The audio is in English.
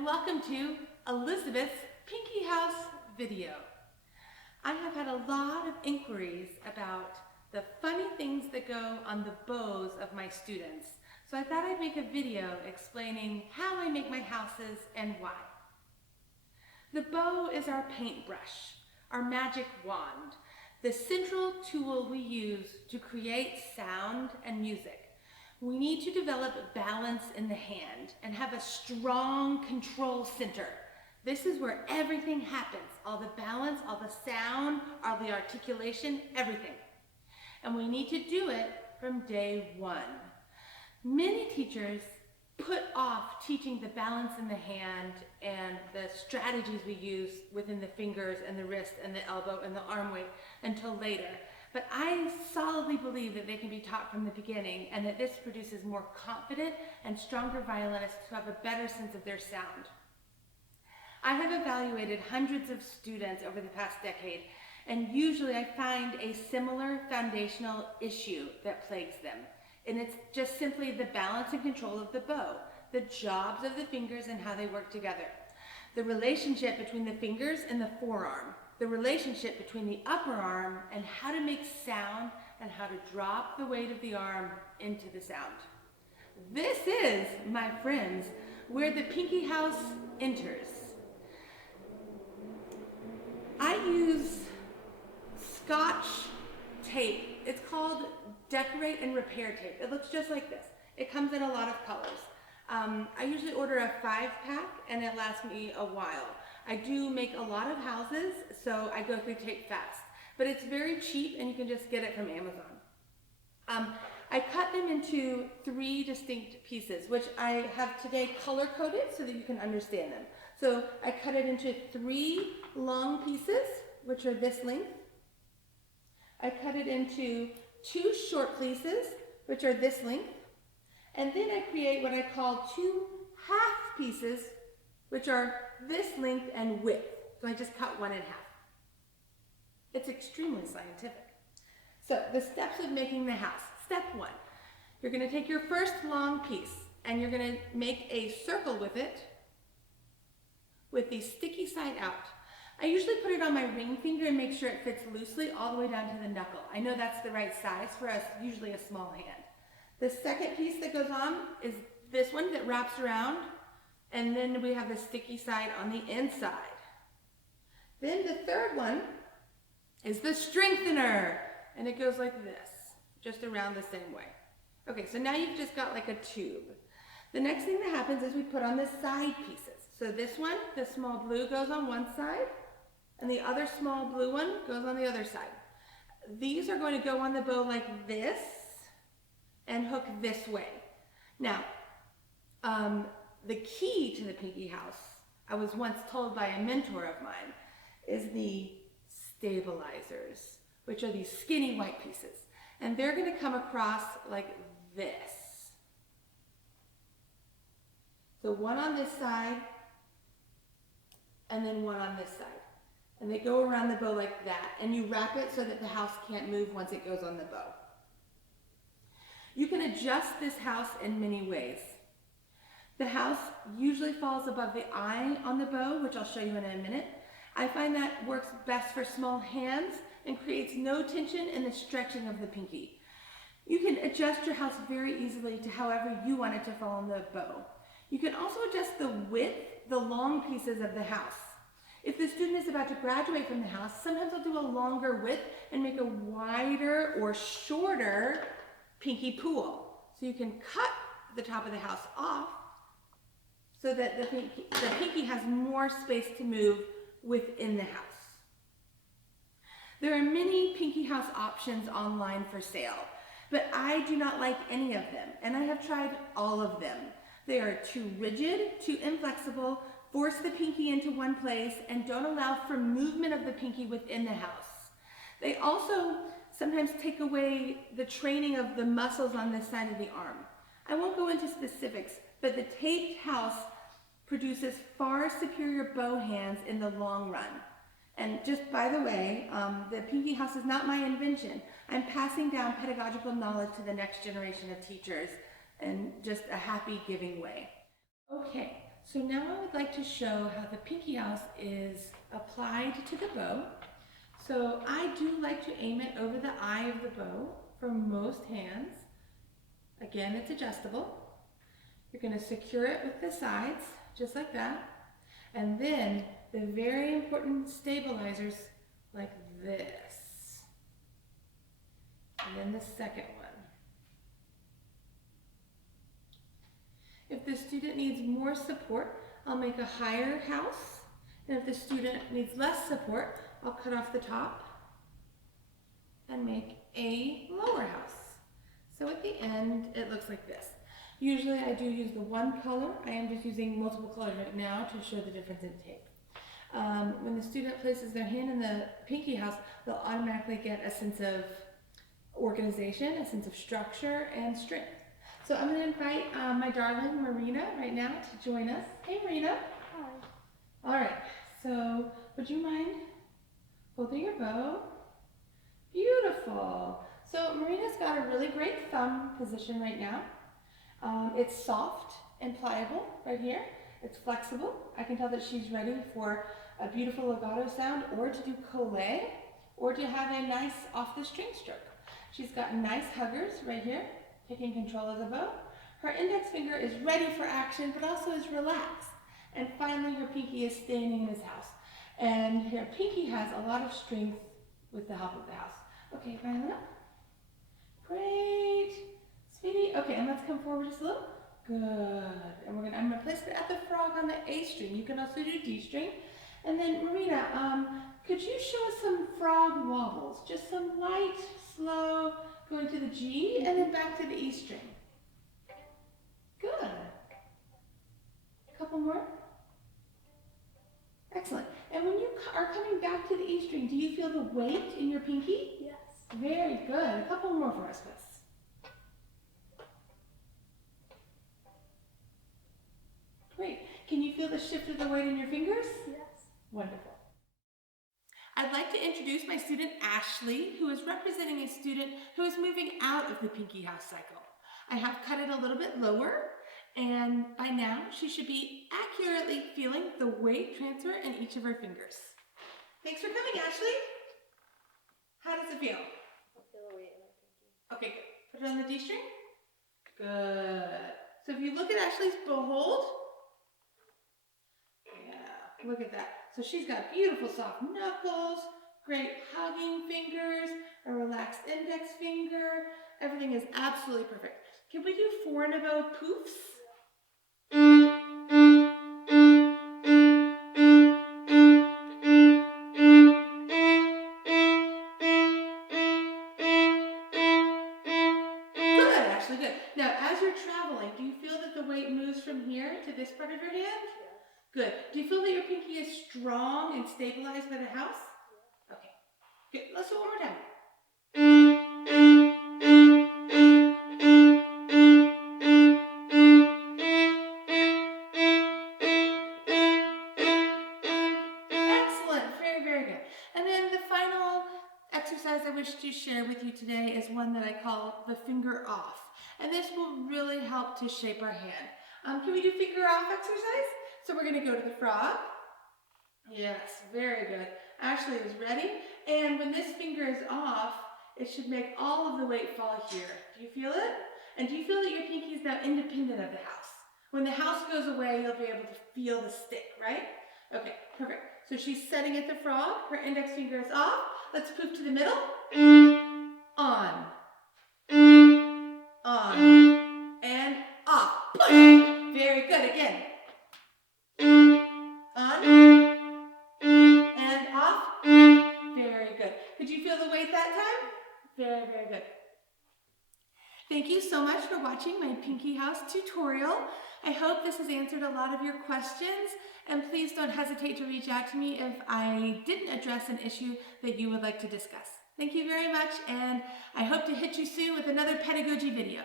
and welcome to Elizabeth's Pinky House video. I have had a lot of inquiries about the funny things that go on the bows of my students, so I thought I'd make a video explaining how I make my houses and why. The bow is our paintbrush, our magic wand, the central tool we use to create sound and music. We need to develop balance in the hand and have a strong control center. This is where everything happens, all the balance, all the sound, all the articulation, everything. And we need to do it from day one. Many teachers put off teaching the balance in the hand and the strategies we use within the fingers and the wrist and the elbow and the arm weight until later. But I solidly believe that they can be taught from the beginning and that this produces more confident and stronger violinists who have a better sense of their sound. I have evaluated hundreds of students over the past decade, and usually I find a similar foundational issue that plagues them. And it's just simply the balance and control of the bow, the jobs of the fingers and how they work together, the relationship between the fingers and the forearm, the relationship between the upper arm and how to make sound and how to drop the weight of the arm into the sound. This is, my friends, where the Pinky House enters. I use Scotch tape. It's called Decorate and Repair tape. It looks just like this. It comes in a lot of colors. I usually order a 5-pack and it lasts me a while. I do make a lot of houses, so I go through tape fast. But it's very cheap and you can just get it from Amazon. I cut them into 3 distinct pieces, which I have today color-coded so that you can understand them. So I cut it into 3 long pieces, which are this length. I cut it into 2 short pieces, which are this length. And then I create what I call 2 half pieces, which are this length and width. So I just cut one in half. It's extremely scientific. So the steps of making the house. Step 1, you're going to take your first long piece and you're going to make a circle with it with the sticky side out. I usually put it on my ring finger and make sure it fits loosely all the way down to the knuckle. I know that's the right size for us, usually a small hand. The second piece that goes on is this one that wraps around, and then we have the sticky side on the inside. Then the third one is the strengthener, and it goes like this, just around the same way. Okay, so now you've just got like a tube. The next thing that happens is we put on the side pieces. So this one, the small blue, goes on one side, and the other small blue one goes on the other side. These are going to go on the bow like this and hook this way. Now, the key to the Pinky House, I was once told by a mentor of mine, is the stabilizers, which are these skinny white pieces. And they're going to come across like this. So one on this side, and then one on this side. And they go around the bow like that, and you wrap it so that the house can't move once it goes on the bow. You can adjust this house in many ways. The house usually falls above the eye on the bow, which I'll show you in a minute. I find that works best for small hands and creates no tension in the stretching of the pinky. You can adjust your house very easily to however you want it to fall on the bow. You can also adjust the width, the long pieces of the house. If the student is about to graduate from the house, sometimes I'll do a longer width and make a wider or shorter pinky pool. So you can cut the top of the house off so that the pinky has more space to move within the house. There are many Pinky House options online for sale, but I do not like any of them, and I have tried all of them. They are too rigid, too inflexible, force the pinky into one place, and don't allow for movement of the pinky within the house. They also sometimes take away the training of the muscles on this side of the arm. I won't go into specifics, but the taped house produces far superior bow hands in the long run. And just by the way, the Pinky House is not my invention. I'm passing down pedagogical knowledge to the next generation of teachers in just a happy giving way. Okay, So now I would like to show how the pinky house is applied to the bow. So I do like to aim it over the eye of the bow for most hands. Again, it's adjustable. You're going to secure it with the sides, just like that. And then the very important stabilizers like this. And then the second one. If the student needs more support, I'll make a higher house. And if the student needs less support, I'll cut off the top and make a lower house. So at the end, it looks like this. Usually I do use the one color. I am just using multiple colors right now to show the difference in tape. When the student places their hand in the pinky house, they'll automatically get a sense of organization, a sense of structure, and strength. So I'm going to invite my darling Marina right now to join us. Hey Marina. Hi. All right, so would you mind holding your bow? Beautiful. So Marina's got a really great thumb position right now. It's soft and pliable right here. It's flexible. I can tell that she's ready for a beautiful legato sound, or to do collé, or to have a nice off the string stroke. She's got nice huggers right here, taking control of the bow. Her index finger is ready for action, but also is relaxed. And finally, her pinky is standing in his house. And her pinky has a lot of strength with the help of the house. Okay, Viola. Great. Sweetie. Okay, and let's come forward just a little. Good. And I'm gonna place it at the frog on the A string. You can also do D string. And then Marina, could you show us some frog wobbles? Just some light, slow, going to the G and then back to the E string. Good. A couple more. Excellent. And when you are coming back to the E string, do you feel the weight in your pinky? Yes. Very good. A couple more for us, please. Great. Can you feel the shift of the weight in your fingers? Yes. Wonderful. I'd like to introduce my student Ashley, who is representing a student who is moving out of the pinky house cycle. I have cut it a little bit lower, and by now she should be accurately feeling the weight transfer in each of her fingers. Thanks for coming, Ashley. How does it feel? I feel the weight in my pinky. Okay, good. Put it on the D string. Good. So if you look at Ashley's bow hold, yeah, look at that. So she's got beautiful soft knuckles, great hugging fingers, a relaxed index finger. Everything is absolutely perfect. Can we do 4 in a bow poofs? Good, Ashley, good. Now, as you're traveling, do you feel that the weight moves from here to this part of your hand? Yes. Good. Do you feel that your pinky is strong and stabilized by the house? Yes. Okay. Good. Let's do it one more time. Excellent. Very, very good. And then the final exercise I wish to share with you today is one that I call the finger off. And this will really help to shape our hand. Can we do finger off exercise? So we're going to go to the frog. Yes, very good. Ashley is ready. And when this finger is off, it should make all of the weight fall here. Do you feel it? And do you feel that your pinky is now independent of the house? When the house goes away, you'll be able to feel the stick, right? Okay, perfect. So she's setting at the frog. Her index finger is off. Let's move to the middle. On. On. And off. Push. Very good. Again. On. And off. Very good. Could you feel the weight that time? Very, very good. Thank you so much for watching my Pinky House tutorial. I hope this has answered a lot of your questions, and please don't hesitate to reach out to me if I didn't address an issue that you would like to discuss. Thank you very much, and I hope to hit you soon with another pedagogy video.